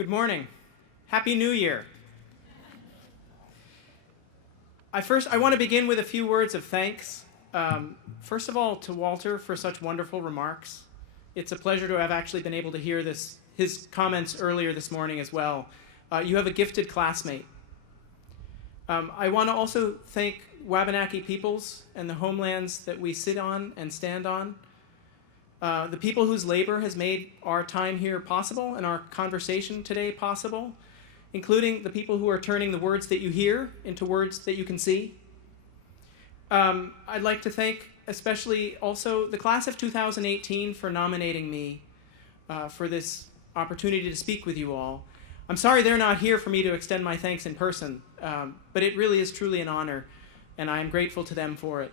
Good morning. Happy New Year. I want to begin with a few words of thanks. First of all, to Walter for such wonderful remarks. It's a pleasure to have actually been able to hear his comments earlier this morning as well. You have a gifted classmate. I want to also thank Wabanaki peoples and the homelands that we sit on and stand on. The people whose labor has made our time here possible and our conversation today possible, including the people who are turning the words that you hear into words that you can see. I'd like to thank especially also the class of 2018 for nominating me for this opportunity to speak with you all. I'm sorry they're not here for me to extend my thanks in person, but it really is truly an honor, and I am grateful to them for it.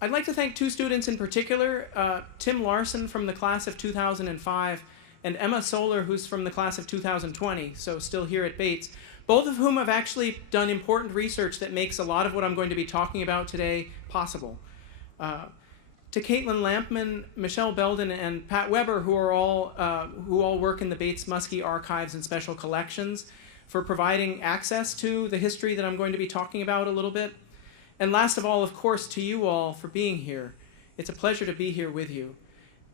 I'd like to thank two students in particular, Tim Larson from the class of 2005 and Emma Solar, who's from the class of 2020, so still here at Bates, both of whom have actually done important research that makes a lot of what I'm going to be talking about today possible. To Caitlin Lampman, Michelle Belden, and Pat Weber, who all work in the Bates Muskie Archives and Special Collections, for providing access to the history that I'm going to be talking about a little bit. And last of all, of course, to you all for being here. It's a pleasure to be here with you.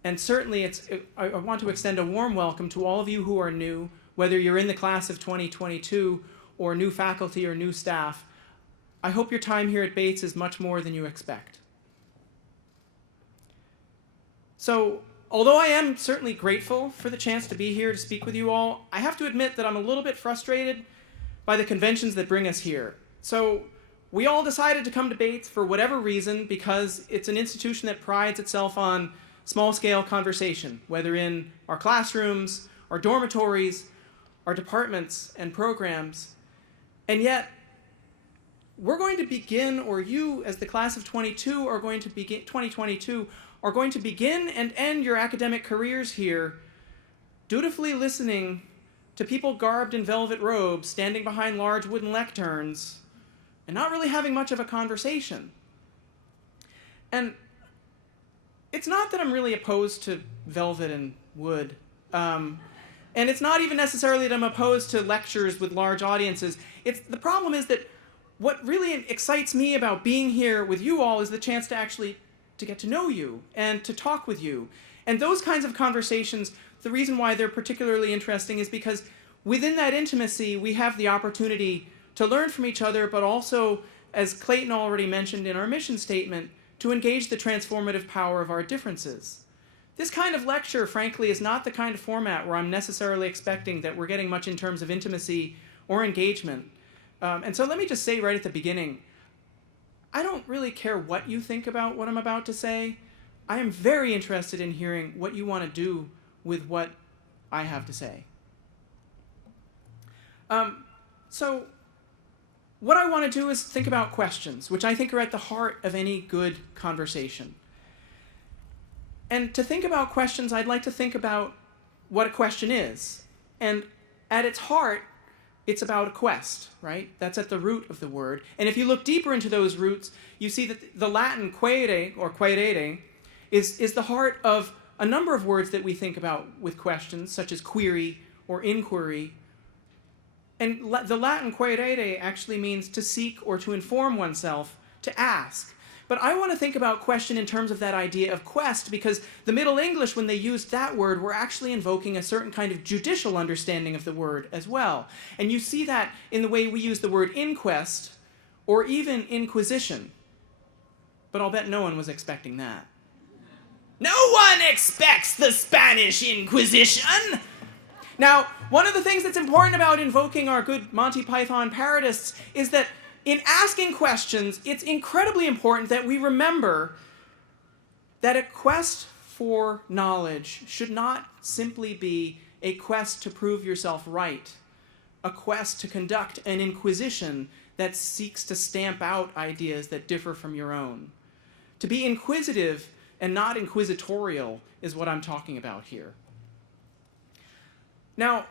And certainly I want to extend a warm welcome to all of you who are new, whether you're in the class of 2022 or new faculty or new staff. I hope your time here at Bates is much more than you expect. So, although I am certainly grateful for the chance to be here to speak with you all, I have to admit that I'm a little bit frustrated by the conventions that bring us here. So, we all decided to come to Bates for whatever reason because it's an institution that prides itself on small-scale conversation, whether in our classrooms, our dormitories, our departments and programs. And yet, we're going to begin, or you as the class of 2022 are going to begin and end your academic careers here dutifully listening to people garbed in velvet robes standing behind large wooden lecterns and not really having much of a conversation. And it's not that I'm really opposed to velvet and wood. And it's not even necessarily that I'm opposed to lectures with large audiences. The problem is that what really excites me about being here with you all is the chance to get to know you and to talk with you. And those kinds of conversations, the reason why they're particularly interesting is because within that intimacy, we have the opportunity to learn from each other, but also, as Clayton already mentioned in our mission statement, to engage the transformative power of our differences. This kind of lecture, frankly, is not the kind of format where I'm necessarily expecting that we're getting much in terms of intimacy or engagement. And so let me just say right at the beginning, I don't really care what you think about what I'm about to say. I am very interested in hearing what you want to do with what I have to say. So what I want to do is think about questions, which I think are at the heart of any good conversation. And to think about questions, I'd like to think about what a question is. And at its heart, it's about a quest, right? That's at the root of the word. And if you look deeper into those roots, you see that the Latin quaere, or quaerere, is the heart of a number of words that we think about with questions, such as query or inquiry. And the Latin quaerere actually means to seek or to inform oneself, to ask. But I want to think about question in terms of that idea of quest, because the Middle English, when they used that word, were actually invoking a certain kind of judicial understanding of the word as well. And you see that in the way we use the word inquest, or even inquisition. But I'll bet no one was expecting that. No one expects the Spanish Inquisition! Now, one of the things that's important about invoking our good Monty Python parodists is that in asking questions, it's incredibly important that we remember that a quest for knowledge should not simply be a quest to prove yourself right, a quest to conduct an inquisition that seeks to stamp out ideas that differ from your own. To be inquisitive and not inquisitorial is what I'm talking about here. Now,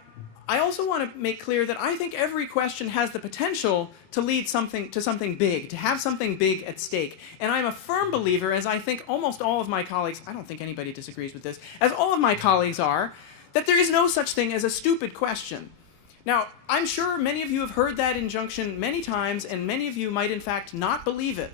I also want to make clear that I think every question has the potential to lead to something big, to have something big at stake. And I'm a firm believer, as I think almost all of my colleagues, I don't think anybody disagrees with this, as all of my colleagues are, that there is no such thing as a stupid question. Now, I'm sure many of you have heard that injunction many times, and many of you might in fact not believe it,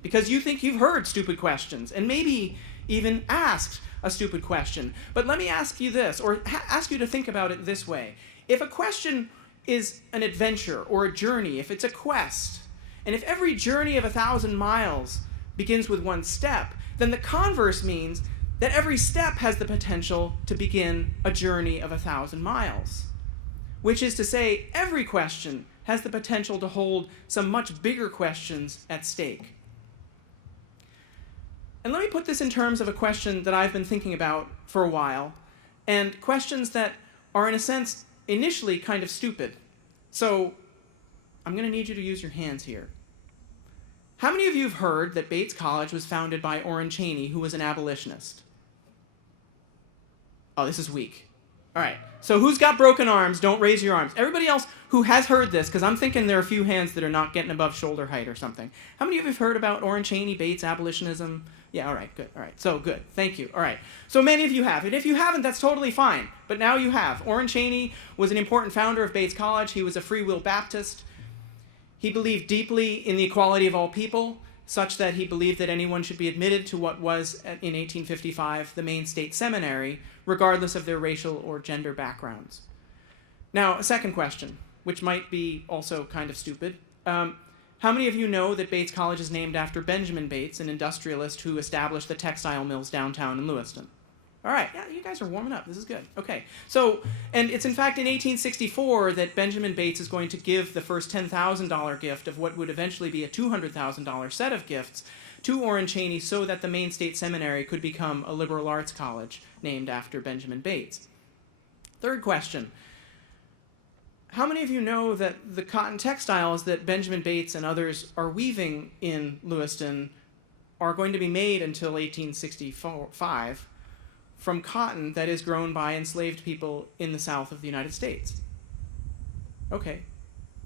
because you think you've heard stupid questions, and maybe even asked a stupid question. But let me ask you this, or ask you to think about it this way. If a question is an adventure or a journey, if it's a quest, and if every journey of 1,000 miles begins with one step, then the converse means that every step has the potential to begin a journey of 1,000 miles. Which is to say, every question has the potential to hold some much bigger questions at stake. And let me put this in terms of a question that I've been thinking about for a while, and questions that are in a sense initially kind of stupid. So I'm going to need you to use your hands here. How many of you have heard that Bates College was founded by Orrin Chaney, who was an abolitionist? Oh, this is weak. All right, so who's got broken arms? Don't raise your arms. Everybody else who has heard this, because I'm thinking there are a few hands that are not getting above shoulder height or something. How many of you have heard about Orrin Chaney, Bates, abolitionism? Yeah, all right, good. All right, so good. Thank you. All right, so many of you have. And if you haven't, that's totally fine. But now you have. Orrin Chaney was an important founder of Bates College. He was a free will Baptist. He believed deeply in the equality of all people, such that he believed that anyone should be admitted to what was, in 1855, the Maine State Seminary, regardless of their racial or gender backgrounds. Now, a second question, which might be also kind of stupid. How many of you know that Bates College is named after Benjamin Bates, an industrialist who established the textile mills downtown in Lewiston? All right, yeah, you guys are warming up. This is good. Okay, so, and it's in fact in 1864 that Benjamin Bates is going to give the first $10,000 gift of what would eventually be a $200,000 set of gifts to Orrin Chaney so that the Maine State Seminary could become a liberal arts college named after Benjamin Bates. Third question. How many of you know that the cotton textiles that Benjamin Bates and others are weaving in Lewiston are going to be made until 1865 from cotton that is grown by enslaved people in the South of the United States? Okay,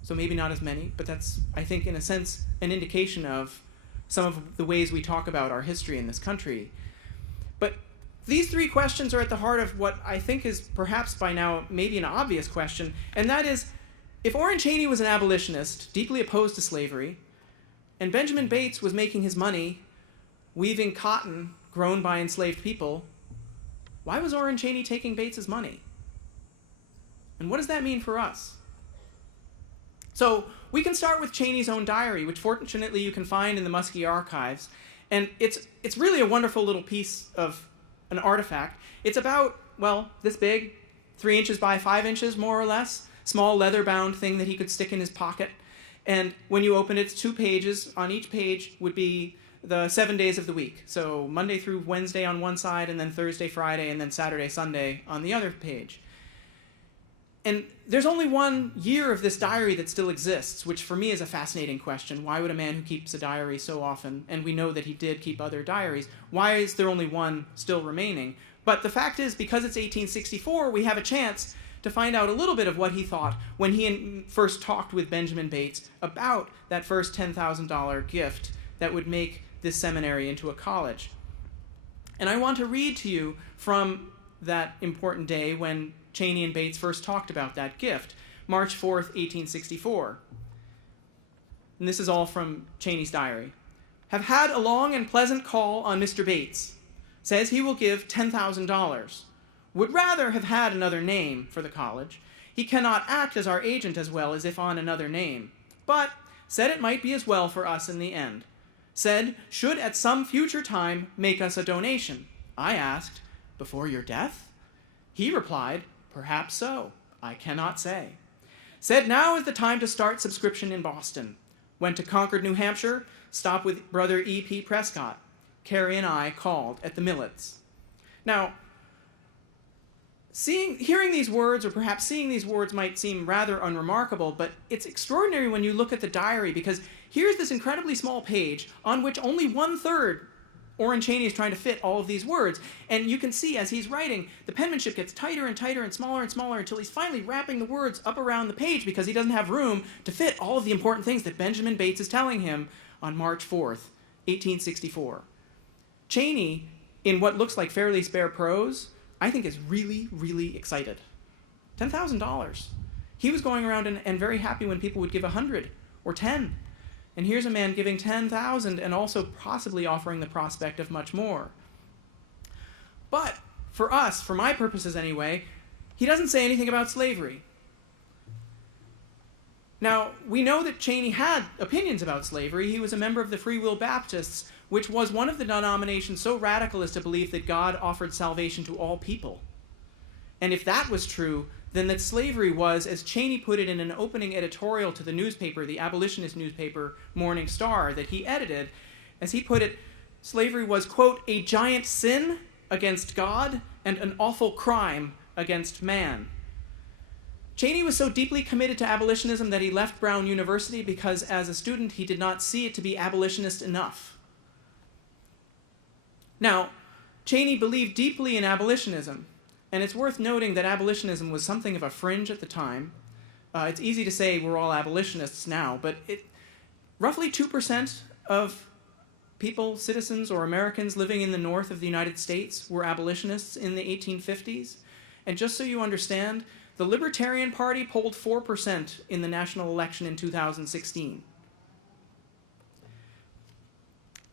so maybe not as many, but that's, I think, in a sense, an indication of some of the ways we talk about our history in this country. But these three questions are at the heart of what I think is perhaps by now maybe an obvious question, and that is, if Orrin Chaney was an abolitionist, deeply opposed to slavery, and Benjamin Bates was making his money weaving cotton grown by enslaved people, why was Orrin Chaney taking Bates's money? And what does that mean for us? So we can start with Chaney's own diary, which fortunately you can find in the Muskie archives. And it's really a wonderful little piece of an artifact. It's about, well, this big, 3 inches by 5 inches, more or less. Small leather-bound thing that he could stick in his pocket. And when you open it, it's 2 pages. On each page would be the 7 days of the week. So Monday through Wednesday on one side, and then Thursday, Friday, and then Saturday, Sunday on the other page. And there's only 1 year of this diary that still exists, which for me is a fascinating question. Why would a man who keeps a diary so often, and we know that he did keep other diaries, why is there only one still remaining? But the fact is, because it's 1864, we have a chance to find out a little bit of what he thought when he first talked with Benjamin Bates about that first $10,000 gift that would make this seminary into a college. And I want to read to you from that important day when Chaney and Bates first talked about that gift, March 4th, 1864. And this is all from Chaney's diary. Have had a long and pleasant call on Mr. Bates. Says he will give $10,000. Would rather have had another name for the college. He cannot act as our agent as well as if on another name. But said it might be as well for us in the end. Said should at some future time make us a donation. I asked, before your death? He replied, perhaps so. I cannot say. Said now is the time to start subscription in Boston. Went to Concord, New Hampshire, stopped with brother E.P. Prescott. Carrie and I called at the Millets. Now, hearing these words, or perhaps seeing these words, might seem rather unremarkable, but it's extraordinary when you look at the diary, because here's this incredibly small page on which only 1/3 Orrin Chaney is trying to fit all of these words, and you can see as he's writing, the penmanship gets tighter and tighter and smaller until he's finally wrapping the words up around the page because he doesn't have room to fit all of the important things that Benjamin Bates is telling him on March 4th, 1864. Chaney, in what looks like fairly spare prose, I think, is really, really excited. $10,000. He was going around and very happy when people would give 100 or 10. And here's a man giving 10,000 and also possibly offering the prospect of much more. But for us, for my purposes anyway, he doesn't say anything about slavery. Now, we know that Cheney had opinions about slavery. He was a member of the Free Will Baptists, which was one of the denominations so radical as to believe that God offered salvation to all people. And if that was true, then that slavery was, as Cheney put it in an opening editorial to the newspaper, the abolitionist newspaper Morning Star, that he edited, as he put it, slavery was, quote, a giant sin against God and an awful crime against man. Cheney was so deeply committed to abolitionism that he left Brown University because as a student he did not see it to be abolitionist enough. Now, Cheney believed deeply in abolitionism, and it's worth noting that abolitionism was something of a fringe at the time. It's easy to say we're all abolitionists now, but roughly 2% of people, citizens or Americans living in the north of the United States were abolitionists in the 1850s. And just so you understand, the Libertarian Party polled 4% in the national election in 2016.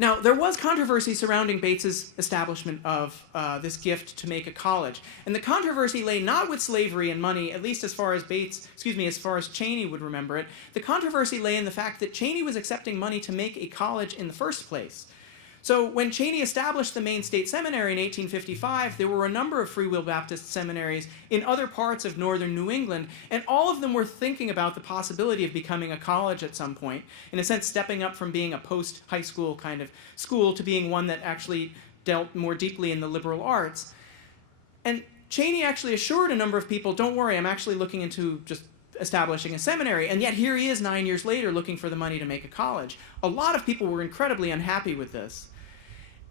Now, there was controversy surrounding Bates's establishment of this gift to make a college. And the controversy lay not with slavery and money, at least as far as as far as Cheney would remember it. The controversy lay in the fact that Cheney was accepting money to make a college in the first place. So when Cheney established the Maine State Seminary in 1855, there were a number of Free Will Baptist seminaries in other parts of northern New England, and all of them were thinking about the possibility of becoming a college at some point, in a sense stepping up from being a post-high school kind of school to being one that actually dealt more deeply in the liberal arts. And Cheney actually assured a number of people, don't worry, I'm actually looking into just establishing a seminary, and yet here he is 9 years later looking for the money to make a college. A lot of people were incredibly unhappy with this.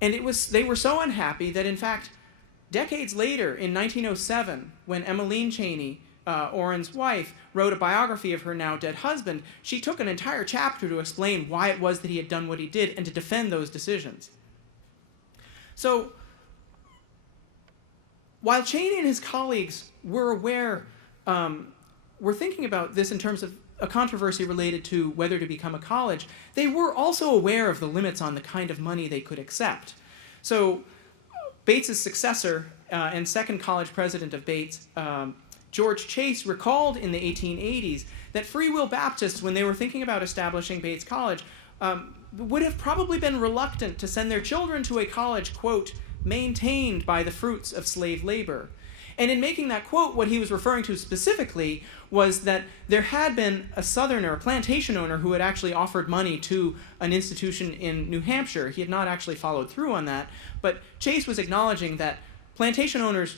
And they were so unhappy that, in fact, decades later, in 1907, when Emmeline Cheney, Orrin's wife, wrote a biography of her now dead husband, she took an entire chapter to explain why it was that he had done what he did and to defend those decisions. So, while Cheney and his colleagues were aware, were thinking about this in terms of a controversy related to whether to become a college, they were also aware of the limits on the kind of money they could accept. So Bates's successor and second college president of Bates, George Chase, recalled in the 1880s that Free Will Baptists, when they were thinking about establishing Bates College, would have probably been reluctant to send their children to a college, quote, maintained by the fruits of slave labor. And in making that quote, what he was referring to specifically was that there had been a southerner, a plantation owner, who had actually offered money to an institution in New Hampshire. He had not actually followed through on that, but Chase was acknowledging that plantation owners,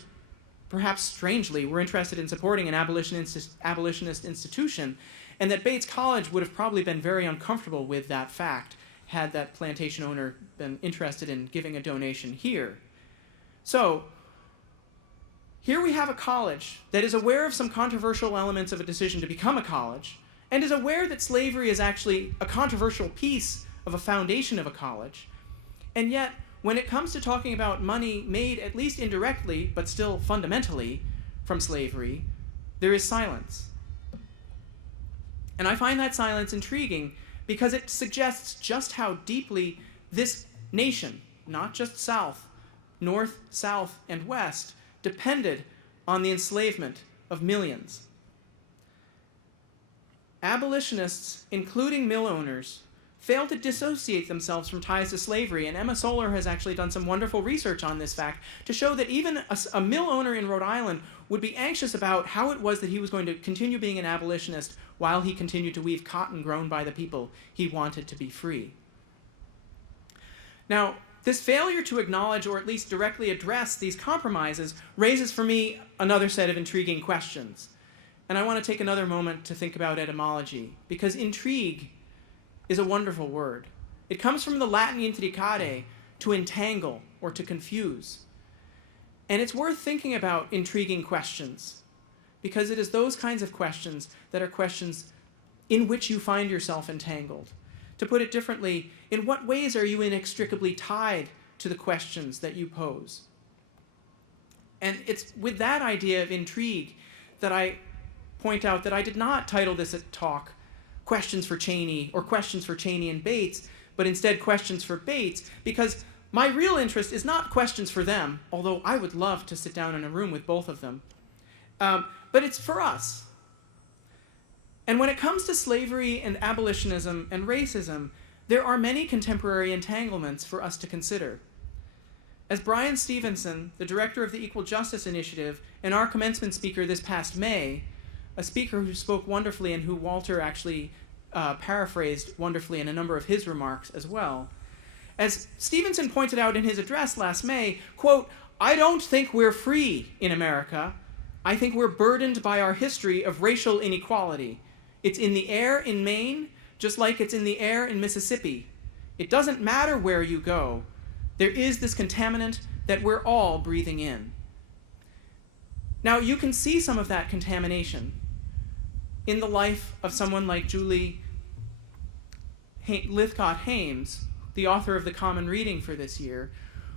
perhaps strangely, were interested in supporting an abolitionist institution, and that Bates College would have probably been very uncomfortable with that fact had that plantation owner been interested in giving a donation here. So, here we have a college that is aware of some controversial elements of a decision to become a college, and is aware that slavery is actually a controversial piece of a foundation of a college, and yet, when it comes to talking about money made at least indirectly, but still fundamentally, from slavery, there is silence. And I find that silence intriguing because it suggests just how deeply this nation, not just South, North, South, and West, depended on the enslavement of millions. Abolitionists, including mill owners, failed to dissociate themselves from ties to slavery, and Emma Solar has actually done some wonderful research on this fact to show that even a mill owner in Rhode Island would be anxious about how it was that he was going to continue being an abolitionist while he continued to weave cotton grown by the people he wanted to be free. Now, this failure to acknowledge or at least directly address these compromises raises for me another set of intriguing questions. And I want to take another moment to think about etymology, because intrigue is a wonderful word. It comes from the Latin intricare, to entangle or to confuse. And it's worth thinking about intriguing questions, because it is those kinds of questions that are questions in which you find yourself entangled. To put it differently, in what ways are you inextricably tied to the questions that you pose? And it's with that idea of intrigue that I point out that I did not title this talk Questions for Cheney or Questions for Cheney and Bates, but instead Questions for Bates, because my real interest is not questions for them, although I would love to sit down in a room with both of them, but it's for us. And when it comes to slavery and abolitionism and racism, there are many contemporary entanglements for us to consider. As Brian Stevenson, the director of the Equal Justice Initiative, and our commencement speaker this past May, a speaker who spoke wonderfully and who Walter actually paraphrased wonderfully in a number of his remarks as well. As Stevenson pointed out in his address last May, quote, "I don't think we're free in America. I think we're burdened by our history of racial inequality. It's in the air in Maine, just like it's in the air in Mississippi. It doesn't matter where you go. There is this contaminant that we're all breathing in." Now, you can see some of that contamination in the life of someone like Julie Lythcott-Hames, the author of the Common Reading for this year,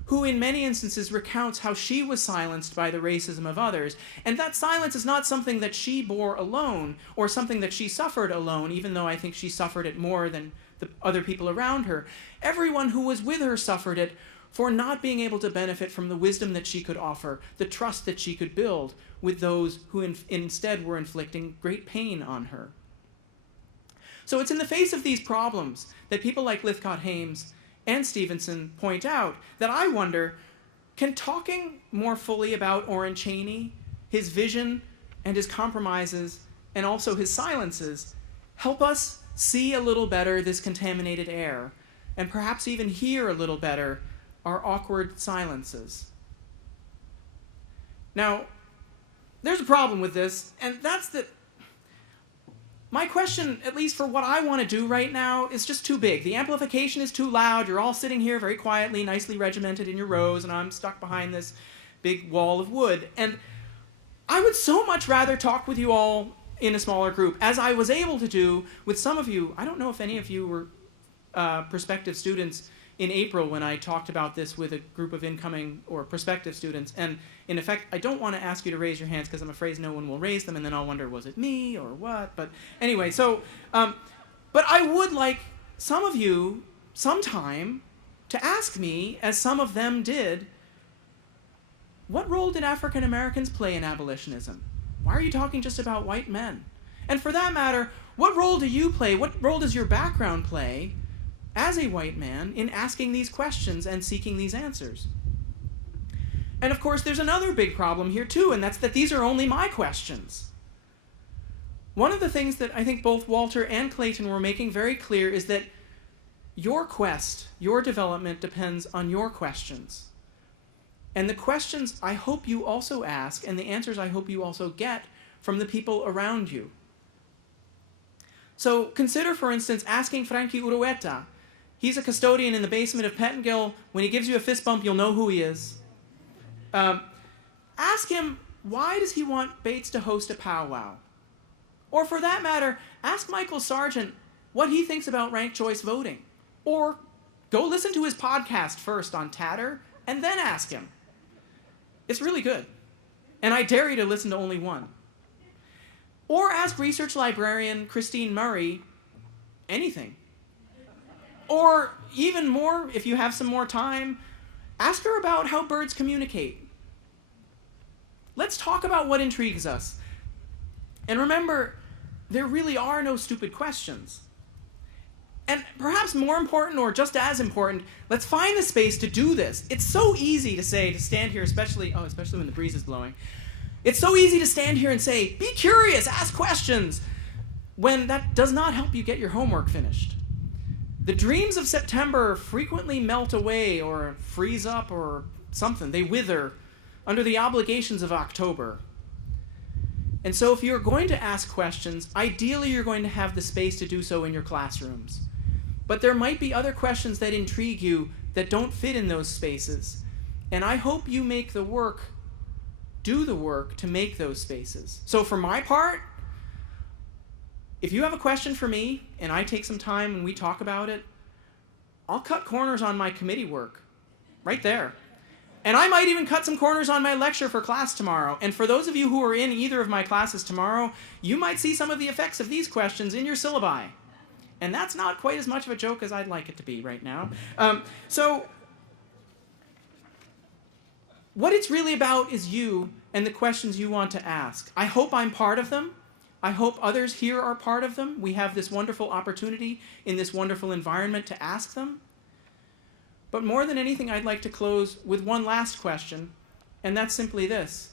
who in many instances recounts how she was silenced by the racism of others. And that silence is not something that she bore alone or something that she suffered alone, even though I think she suffered it more than the other people around her. Everyone who was with her suffered it for not being able to benefit from the wisdom that she could offer, the trust that she could build with those who instead were inflicting great pain on her. So it's in the face of these problems that people like Lythcott-Hames and Stevenson point out that I wonder, can talking more fully about Orrin Cheney, his vision and his compromises, and also his silences, help us see a little better this contaminated air, and perhaps even hear a little better our awkward silences? Now, there's a problem with this, and that's that my question, at least for what I want to do right now, is just too big. The amplification is too loud. You're all sitting here very quietly, nicely regimented in your rows, and I'm stuck behind this big wall of wood. And I would so much rather talk with you all in a smaller group, as I was able to do with some of you. I don't know if any of you were prospective students in April when I talked about this with a group of incoming or prospective students. And in effect, I don't want to ask you to raise your hands because I'm afraid no one will raise them, and then I'll wonder, was it me or what? But anyway, so, but I would like some of you sometime to ask me, as some of them did, what role did African Americans play in abolitionism? Why are you talking just about white men? And for that matter, what role do you play? What role does your background play as a white man in asking these questions and seeking these answers? And of course, there's another big problem here too, and that's that these are only my questions. One of the things that I think both Walter and Clayton were making very clear is that your quest, your development depends on your questions. And the questions I hope you also ask, and the answers I hope you also get from the people around you. So consider, for instance, asking Frankie Urueta. He's a custodian in the basement of Pettingill. When he gives you a fist bump, you'll know who he is. Ask him, why does he want Bates to host a powwow? Or for that matter, ask Michael Sargent what he thinks about ranked choice voting. Or go listen to his podcast first on Tatter, and then ask him. It's really good. And I dare you to listen to only one. Or ask research librarian Christine Murray anything. Or even more, if you have some more time, ask her about how birds communicate. Let's talk about what intrigues us. And remember, there really are no stupid questions. And perhaps more important, or just as important, let's find the space to do this. It's so easy to say, to stand here, especially when the breeze is blowing. It's so easy to stand here and say, be curious, ask questions, when that does not help you get your homework finished. The dreams of September frequently melt away or freeze up or something. They wither under the obligations of October. And so if you're going to ask questions, ideally you're going to have the space to do so in your classrooms. But there might be other questions that intrigue you that don't fit in those spaces. And I hope you do the work to make those spaces. So for my part, if you have a question for me and I take some time and we talk about it, I'll cut corners on my committee work right there. And I might even cut some corners on my lecture for class tomorrow. And for those of you who are in either of my classes tomorrow, you might see some of the effects of these questions in your syllabi. And that's not quite as much of a joke as I'd like it to be right now. So what it's really about is you and the questions you want to ask. I hope I'm part of them. I hope others here are part of them. We have this wonderful opportunity in this wonderful environment to ask them. But more than anything, I'd like to close with one last question, and that's simply this.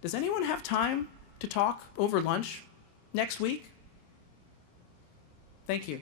Does anyone have time to talk over lunch next week? Thank you.